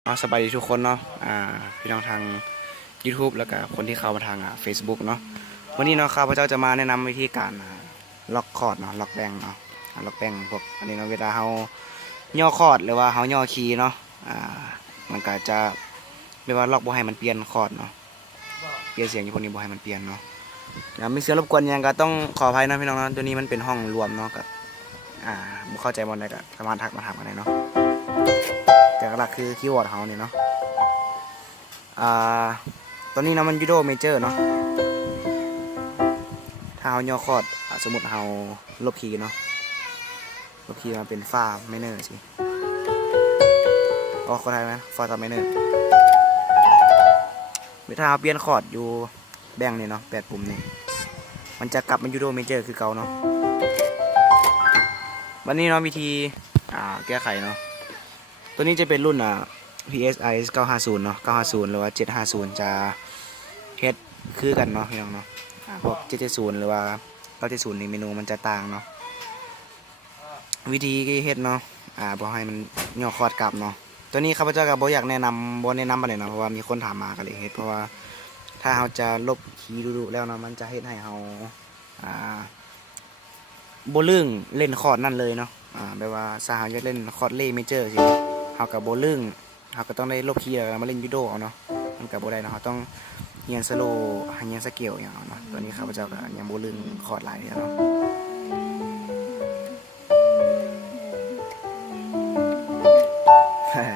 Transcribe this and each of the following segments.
สบายดีทุกคนเนาะพี่น้องทาง YouTube แล้วก็คนที่เข้ามาทางFacebook เนาะวันนี้เนาะข้าพเจ้าจะมาแนะนำวิธีการล็อกคอร์ดเนาะล็อกแบงเนาะล็อกแบงพวกอันนี้เนาะเวลาเขาย่อคอร์ดหรือว่าเขาย่อคีย์เนาะมันก็จะเรียกว่าล็อกบ่ให้มันเปลี่ยนคอร์ดเนาะเปลี่ยนเสียงอยู่พวกนี้บ่ให้มันเปลี่ยนเนาะมีเสียงรบกวนยังก็ต้องขออภัยนะพี่น้องเนาะตัวนี้มันเป็นห้องรวมเนาะกับบ่เข้าใจบ่ได้ก็สามารถทักมาถามกันได้เนาะแต่หลักคือคีย์บอร์ดเขาเนี่ยเนาะตอนนี้นะมันยูโดเมเจอร์เนาะถ้าเราย่อคอร์ดสมมติเราลบคีย์เนาะลบคีย์มาเป็นฟาไมเนอร์สิคนไทยไหมฟาไมเนอร์ถ้าเราเปลี่ยนคอร์ดอยู่แบงค์นี่เนาะ8 ปุ่มนี่มันจะกลับมายูโดเมเจอร์คือเก่าเนาะวันนี้เนาะวิธีแก้ไขเนาะตัวนี้จะเป็นรุ่นPSI 950เนาะ950หรือว่า750จะเฮ็ดคือกันเนาะพี่น้องเนาะพวก770หรือว่า970ในเมนูมันจะต่างเนาะวิธีเฮ็ดเนาะบ่ให้มันย่อคอร์ดกลับเนาะตัวนี้ข้าพเจ้าก็บ่อยากแนะนำปานใดเนาะเพราะว่ามีคนถามมาก็เลยเฮ็ดเพราะว่าถ้าเราจะลบคีย์ดุๆแล้วเนาะมันจะเฮ็ดให้เราบ่ลึงเล่นคอร์ดนั่นเลยเนาะแบบว่าถ้าเราจะเล่นคอร์ดเลเมเจอร์สิเราก็บ่ลึงเราก็ต้องได้ลบคีย์แล้วมาเล่นยูโดเอาเนาะมันก็บ่ได้เนาะเราต้องเรียนสโลว์เรียนสเกลอย่างเนาะตอนนี้ข้าพเจ้าก็ยังบ่ลึงคอร์ดหลายเนาะ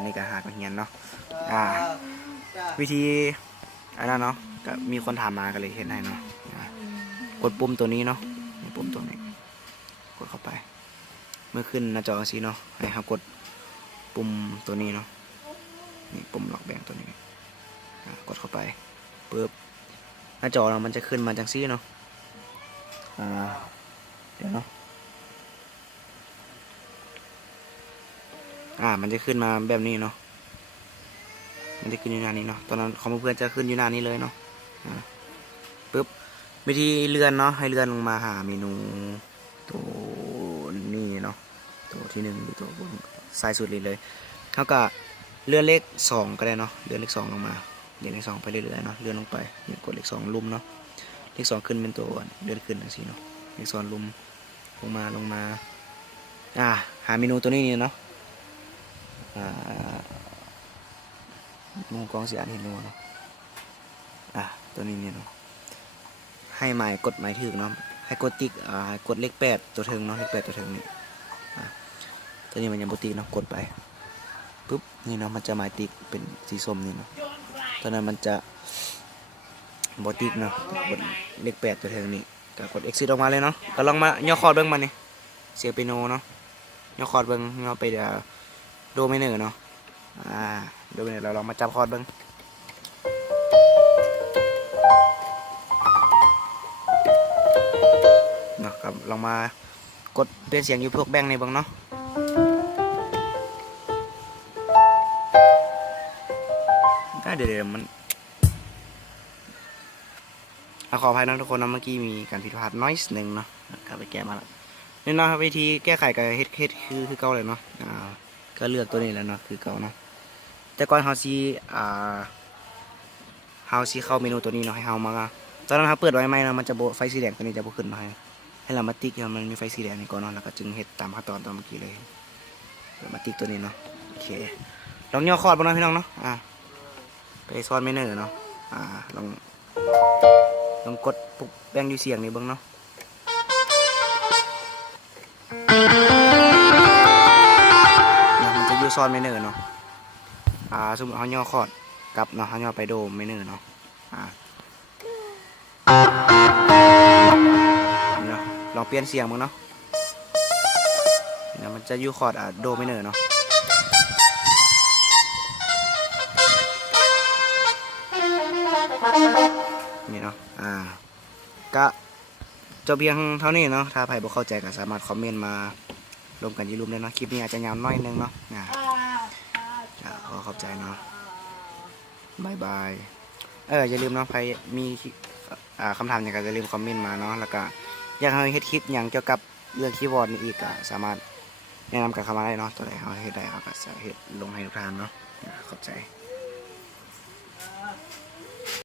นี่ก็หาดมาเรียนเนาะวิธีอันนั้นเนาะก็มีคนถามมาก็เลยเห็นให้เนาะกดปุ่มตัวนี้เนาะปุ่มตัวนี้กดเข้าไปเมื่อขึ้นหน้าจอสิเนาะให้เรากดปุ่มตัวนี้เนาะนี่ปุ่มล็อกแบงตัวนี้กดเข้าไปปึ๊บหน้าจอเรามันจะขึ้นมาจังซี่เนาะเดี๋ยวเนาะมันจะขึ้นมาแบบนี้เนาะมันจะขึ้นอยู่หน้านี้เนาะตอนนั้นของเพื่อนจะขึ้นอยู่หน้านี้เลยเนาะปึ๊บวิธีเลื่อนเนาะให้เลื่อนลงมาหาเมนูตัวนี้เนาะตัวที่1หรือตัวบนซ้ายสุดเลยเท่ากับเลื่อนเลข2ก็ได้เนาะเลื่อนเลข2ลงมาเลื่อนเลข2ไปเรื่อยๆเนาะเลื่อนลงไปเนี่ยกดเลข2ลุ่มเนาะเลข2ขึ้นเป็นตัวเลื่อนขึ้นจังซี่เนาะเลข2ลุ่มลงมาหาเมนูตัวนี้เนาะมุมกล้องสีอ่านเห็นเนาะตัวนี้เนี่ยเนาะให้หมายกดหมายถึกเนาะให้กดติ๊กกดเลข8ตัวถึงเนาะเลข8ตัวถึงนี่ตัวนี้มันยังบ่ติ๊กเนาะกดไปปุ๊บนี่เนาะมันจะหมายติ๊กเป็นสีส้มนี่เนาะตอนนั้นมันจะบ่ติ๊กเนาะกดเลข8ตัวถึงนี่ก็กด exit ออกมาเลยเนาะก็ลองมาย่อคอร์ดเบิ่งมานี่เสียเปียโนเนาะย่อคอร์ดเบิ่งย่อไปโดไมเนอร์เนาะโดไมเนอร์เราลองมาจับคอร์ดเบิ่งเนาะครับลองมากดเปลี่ยนเสียงอยู่พวกแบงค์ในเบิ่งเนาะเดี๋ยวมันขออภัยนะทุกคนนะเมื่อกี้มีการผิดพลาดน้อยหนึ่งเนาะกลับไปแก้มาแล้วนี่เนาะวิธีแก้ไขกับเฮ็ดคือเก่าเลยเนาะก็เลือกตัวนี้แล้วเนาะคือเก่าเนาะแต่ก่อนเฮาสิเข้าเมนูตัวนี้เนาะให้เฮามาตอนนั้นเปิดไว้ไหมนะมันจะไฟสีแดงตัวนี้จะบ่ขึ้นมาให้เรามาติ๊กมันมีไฟสีแดงนี่ก่อนเนาะแล้วก็จึงเฮ็ดตามขั้นตอนเมื่อกี้เลยมาติ๊กตัวนี้เนาะโอเคลองย่อคอร์ดบ่เนาะพี่น้องเนาะไปซ่อนเมนูเนาะลองกดปุ๊บแบ่งอยู่เสียงนี่เบิ่งเนาะมันจะอยู่ซ่อนเมนูเนาะสมมุติเฮาย่อคอร์ดกับเนาะเฮาย่อไปโดเมนูเนาะนี่เนาะลองเปลี่ยนเสียงมึงเนาะมันจะอยู่คอร์ดโดเมนูเนาะนี่เนาะก็จบเพียงเท่านี้เนาะถ้าใครบ่เข้าใจก็สามารถคอมเมนต์มาลงกันที่รูปได้เนาะคลิปนี้อาจจะยาวน้อยนึงเนาะขอเข้าใจเนาะบายบายอย่าลืมเนาะใครมีคำถามอย่างไรอย่าลืมคอมเมนต์มาเนาะแล้วก็อยากให้เฮ็ดคลิปอย่างเกี่ยวกับเรื่องคีย์บอร์ดนี่อีกก็สามารถแนะนำกันเข้ามาได้เนาะตัวไหนเขาเฮ็ดได้เขาก็จะเฮ็ดลงให้ทุกท่านเนาะ เข้าใจ